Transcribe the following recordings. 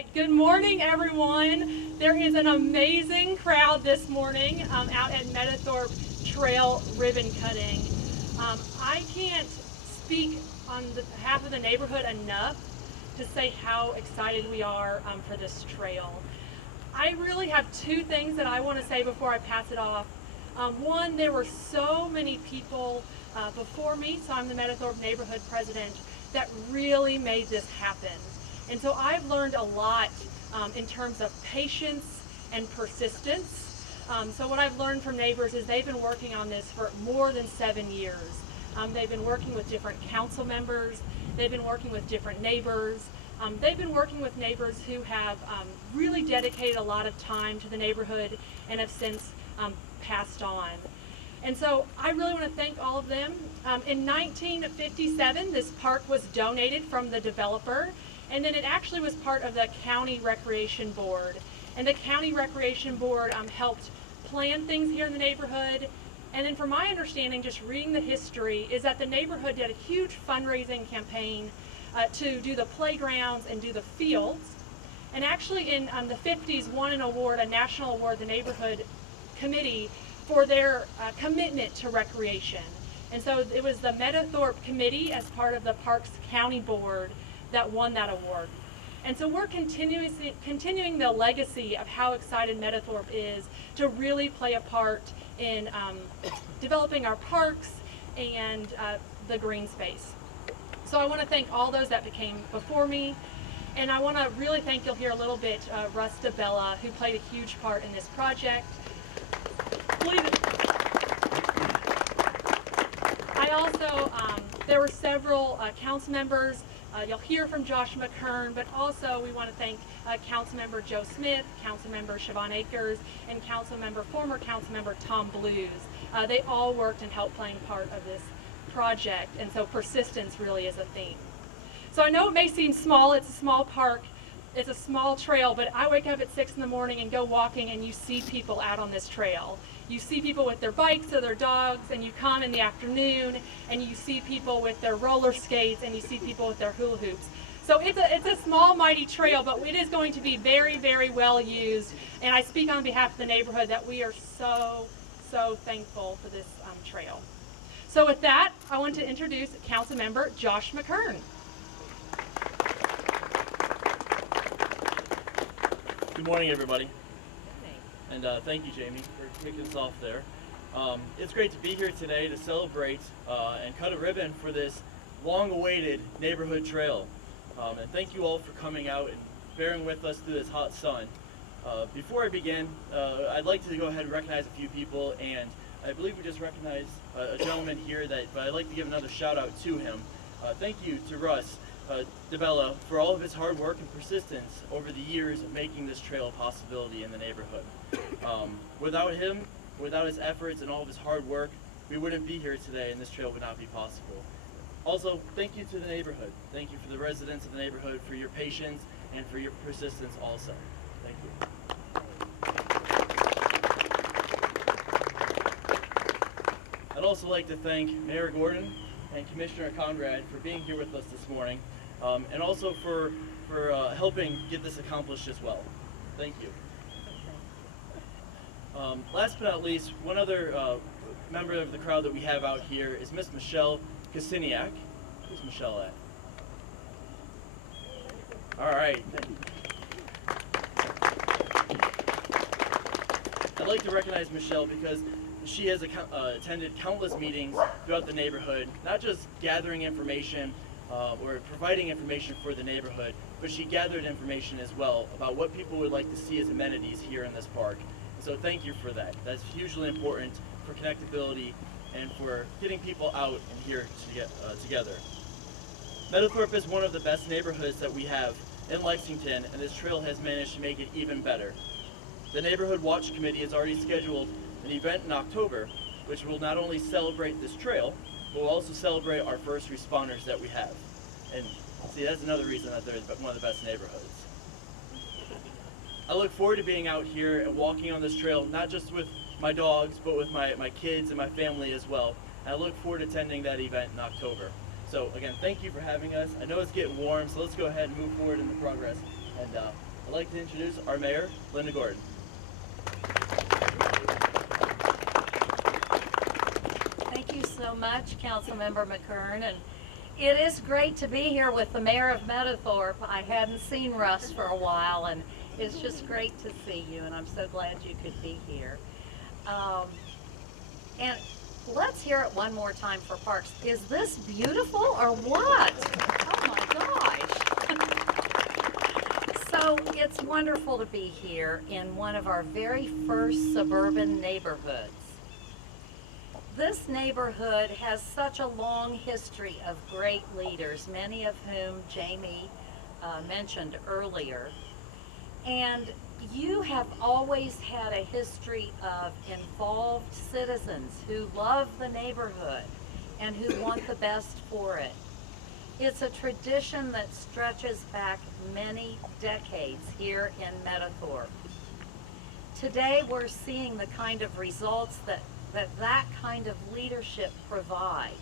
right, good morning, everyone. There is an amazing crowd this morning out at Meadowthorpe Trail ribbon cutting. I can't speak on behalf of the neighborhood enough to say how excited we are for this trail. I really have two things that I want to say before I pass it off. One, there were so many people before me, so I'm the Meadowthorpe neighborhood president, that really made this happen. And so I've learned a lot in terms of patience and persistence. So what I've learned from neighbors is they've been working on this for more than 7 years. They've been working with different council members. They've been working with different neighbors. They've been working with neighbors who have really dedicated a lot of time to the neighborhood and have since passed on. And so I really want to thank all of them. In 1957, this park was donated from the developer, and then it actually was part of the County Recreation Board. And the County Recreation Board helped plan things here in the neighborhood. And then from my understanding, just reading the history, is that the neighborhood did a huge fundraising campaign to do the playgrounds and do the fields. And actually in the 50s won an award, a national award, the neighborhood committee, for their commitment to recreation. And so it was the Meadowthorpe Committee as part of the Parks County Board that won that award. And so we're continuing the legacy of how excited Meadowthorpe is to really play a part in developing our parks and the green space. So I want to thank all those that came before me, and I want to really thank, you'll hear a little bit, Russ Dibella, who played a huge part in this project. I also, there were several council members. You'll hear from Josh McCurn, but also we want to thank Councilmember Joe Smith, Councilmember Siobhan Akers, and former Councilmember Tom Blues. They all worked and helped playing part of this project, and so persistence really is a theme. So I know it may seem small, it's a small park, it's a small trail, but I wake up at 6 in the morning and go walking, and you see people out on this trail. You see people with their bikes or their dogs, and you come in the afternoon and you see people with their roller skates, and you see people with their hula hoops. So it's a small, mighty trail, but it is going to be very, very well used. And I speak on behalf of the neighborhood that we are so, so thankful for this trail. So with that, I want to introduce Councilmember Josh McCurn. Good morning, everybody. And thank you, Jamie, for kicking us off there. It's great to be here today to celebrate and cut a ribbon for this long-awaited neighborhood trail. And thank you all for coming out and bearing with us through this hot sun. Before I begin, I'd like to go ahead and recognize a few people, and I believe we just recognized a gentleman here but I'd like to give another shout out to him. Thank you to Russ Dibella for all of his hard work and persistence over the years of making this trail a possibility in the neighborhood. Without him, without his efforts and all of his hard work, we wouldn't be here today, and this trail would not be possible. Also, thank you to the neighborhood. Thank you for the residents of the neighborhood for your patience and for your persistence also. Thank you. I'd also like to thank Mayor Gorton and Commissioner Conrad for being here with us this morning, and also for helping get this accomplished as well. Thank you. Last but not least, one other member of the crowd that we have out here is Miss Michelle Kosiniak. Who's Michelle at? All right. I'd like to recognize Michelle because she has attended countless meetings throughout the neighborhood, not just gathering information or providing information for the neighborhood, but she gathered information as well about what people would like to see as amenities here in this park. So thank you for that. That's hugely important for connectability and for getting people out and here together. Meadowthorpe is one of the best neighborhoods that we have in Lexington, and this trail has managed to make it even better. The Neighborhood Watch Committee has already scheduled an event in October, which will not only celebrate this trail, but will also celebrate our first responders that we have. And see, that's another reason that they're one of the best neighborhoods. I look forward to being out here and walking on this trail, not just with my dogs, but with my kids and my family as well. And I look forward to attending that event in October. So again, thank you for having us. I know it's getting warm, so let's go ahead and move forward in the progress. And I'd like to introduce our mayor, Linda Gorton. Thank you so much, Councilmember McCurn, and it is great to be here with the mayor of Meadowthorpe. I hadn't seen Russ for a while, and it's just great to see you, and I'm so glad you could be here. And let's hear it one more time for Parks. Is this beautiful or what? Oh my gosh. So it's wonderful to be here in one of our very first suburban neighborhoods. This neighborhood has such a long history of great leaders, many of whom Jamie mentioned earlier. And you have always had a history of involved citizens who love the neighborhood and who want the best for it. It's a tradition that stretches back many decades here in Meadowthorpe. Today we're seeing the kind of results that kind of leadership provides.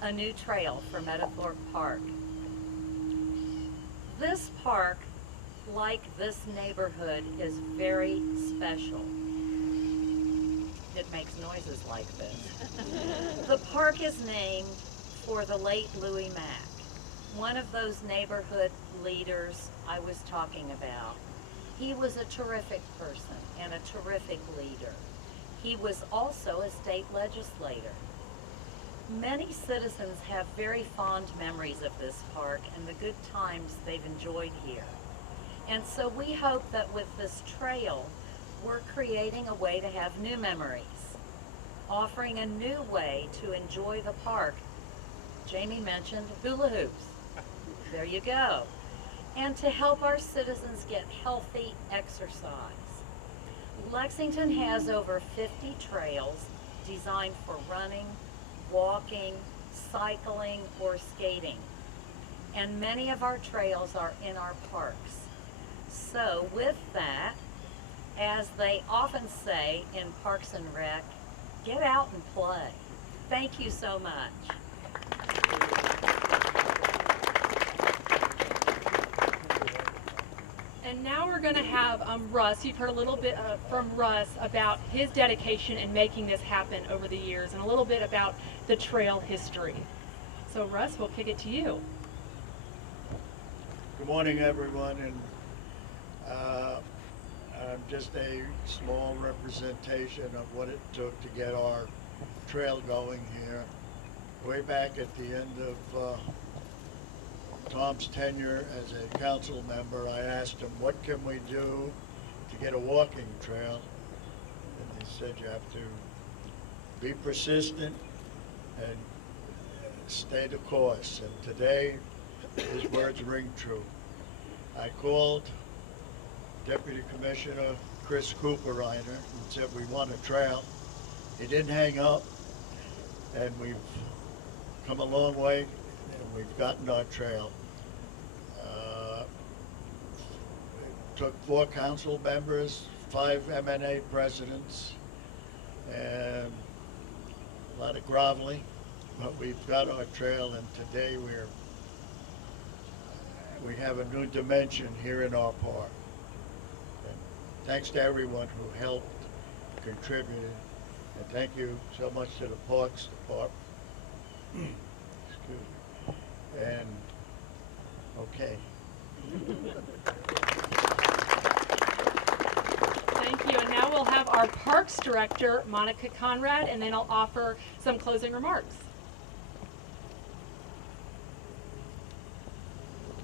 A new trail for Meadowthorpe Park. This park, like this neighborhood, is very special. It makes noises like this. The park is named for the late Louis Mack, one of those neighborhood leaders I was talking about. He was a terrific person and a terrific leader. He was also a state legislator. Many citizens have very fond memories of this park and the good times they've enjoyed here. And so we hope that with this trail, we're creating a way to have new memories, offering a new way to enjoy the park. Jamie mentioned hula hoops. There you go. And to help our citizens get healthy exercise. Lexington has over 50 trails designed for running, walking, cycling, or skating. And many of our trails are in our parks. So with that, as they often say in Parks and Rec, get out and play. Thank you so much. And now we're going to have Russ. You've heard a little bit from Russ about his dedication in making this happen over the years and a little bit about the trail history. So Russ, we'll kick it to you. Good morning, everyone, and I'm just a small representation of what it took to get our trail going here. Way back at the end of Tom's tenure as a council member, I asked him, what can we do to get a walking trail? And he said, you have to be persistent and stay the course. And today, his words ring true. I called Deputy Commissioner Chris Cooperreiner and said, we want a trail. He didn't hang up, and we've come a long way, and we've gotten our trail. It took 4 council members, 5 MNA presidents, and a lot of groveling, but we've got our trail, and today we have a new dimension here in our park. And thanks to everyone who helped, contributed, and thank you so much to the Parks Department. Excuse me. And, okay. Thank you. And now we'll have our Parks Director, Monica Conrad, and then I'll offer some closing remarks.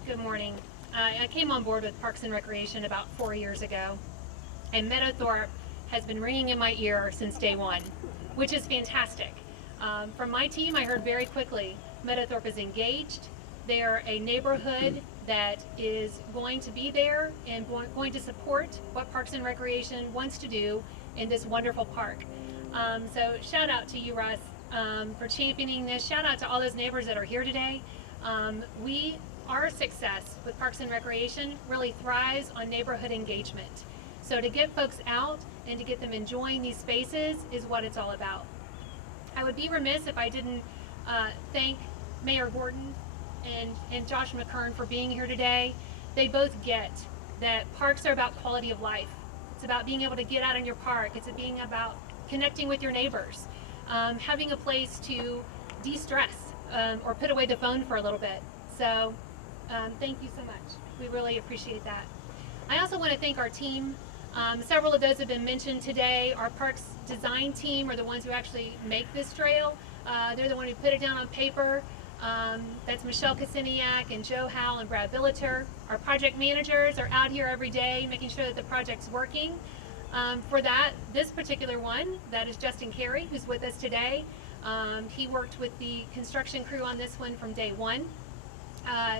Good morning. I came on board with Parks and Recreation about 4 years ago, and Meadowthorpe has been ringing in my ear since day one, which is fantastic. From my team, I heard very quickly, Meadowthorpe is engaged. They're a neighborhood that is going to be there and going to support what Parks and Recreation wants to do in this wonderful park. So shout out to you, Russ, for championing this. Shout out to all those neighbors that are here today. Our success with Parks and Recreation really thrives on neighborhood engagement. So to get folks out and to get them enjoying these spaces is what it's all about. I would be remiss if I didn't thank Mayor Gorton and Josh McCurn for being here today. They both get that parks are about quality of life. It's about being able to get out in your park. It's being about connecting with your neighbors, having a place to de-stress or put away the phone for a little bit. So thank you so much. We really appreciate that. I also want to thank our team. Several of those have been mentioned today. Our parks design team are the ones who actually make this trail. They're the one who put it down on paper. That's Michelle Kasiniak and Joe Howell and Brad Billiter. Our project managers are out here every day making sure that the project's working. For that, this particular one, that is Justin Carey, who's with us today. He worked with the construction crew on this one from day one.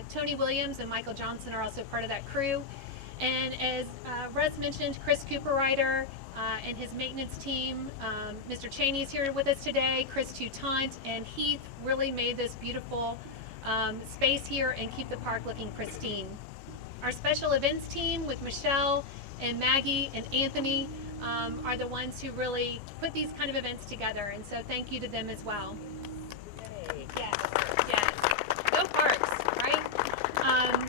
Tony Williams and Michael Johnson are also part of that crew. And as Russ mentioned, Chris Cooperrider and his maintenance team, Mr. Cheney's here with us today, Chris Toutant, and Heath really made this beautiful space here and keep the park looking pristine. Our special events team with Michelle and Maggie and Anthony are the ones who really put these kind of events together, and so thank you to them as well. Yes, yes. Go Parks, right?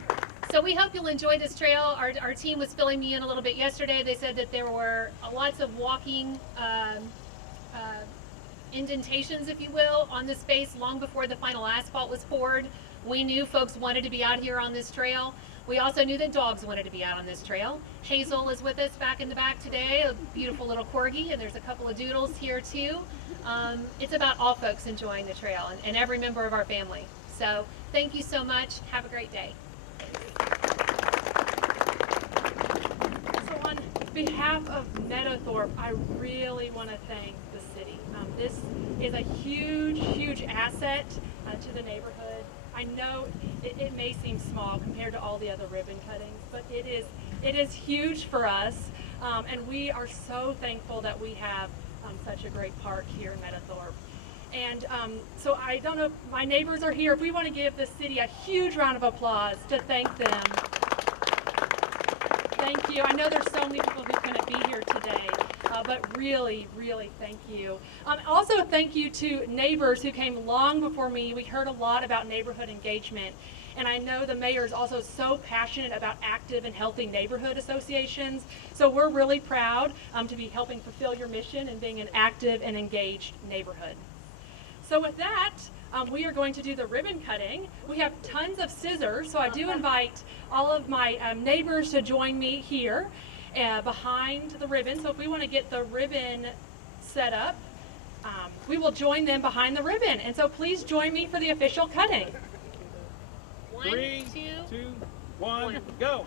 So we hope you'll enjoy this trail. Our team was filling me in a little bit yesterday. They said that there were lots of walking indentations, if you will, on this space long before the final asphalt was poured. We knew folks wanted to be out here on this trail. We also knew that dogs wanted to be out on this trail. Hazel is with us back in the back today, a beautiful little corgi, and there's a couple of doodles here too. It's about all folks enjoying the trail and every member of our family. So thank you so much. Have a great day. So on behalf of Meadowthorpe, I really want to thank the city. This is a huge, huge asset to the neighborhood. I know it may seem small compared to all the other ribbon cuttings, but it is huge for us, and we are so thankful that we have such a great park here in Meadowthorpe. And so I don't know if my neighbors are here. If we want to give the city a huge round of applause to thank them. Thank you. I know there's so many people who couldn't be here today, but really, really thank you. Also thank you to neighbors who came long before me. We heard a lot about neighborhood engagement. And I know the mayor is also so passionate about active and healthy neighborhood associations. So we're really proud to be helping fulfill your mission and being an active and engaged neighborhood. So with that, we are going to do the ribbon cutting. We have tons of scissors, so I do invite all of my neighbors to join me here behind the ribbon. So if we want to get the ribbon set up, we will join them behind the ribbon. And so please join me for the official cutting. 3, 2, 1, go!